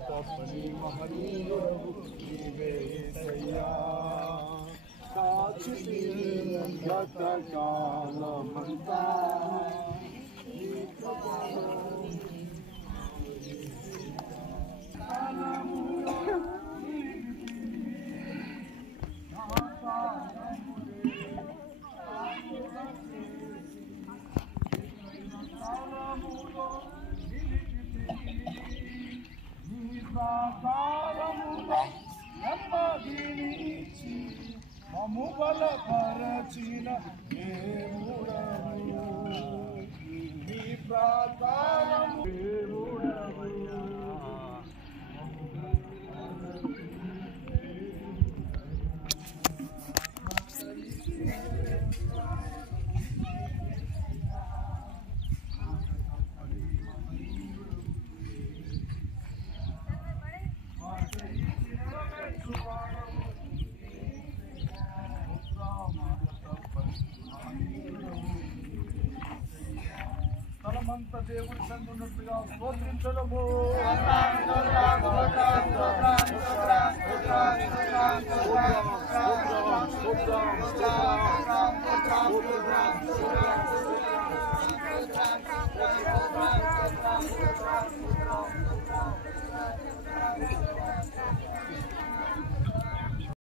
తప్పని మహనీయుడవు నీవే యేసయ్యా కాచి గత కాలమంతా నెమ్మదినిచ్చి మమ్ము బలపరచిన దేవుడవు నీ ప్రాకారము దేవుడవు తలమంత దేవుడి సంగున్నట్టుగా స్తోత్రించడము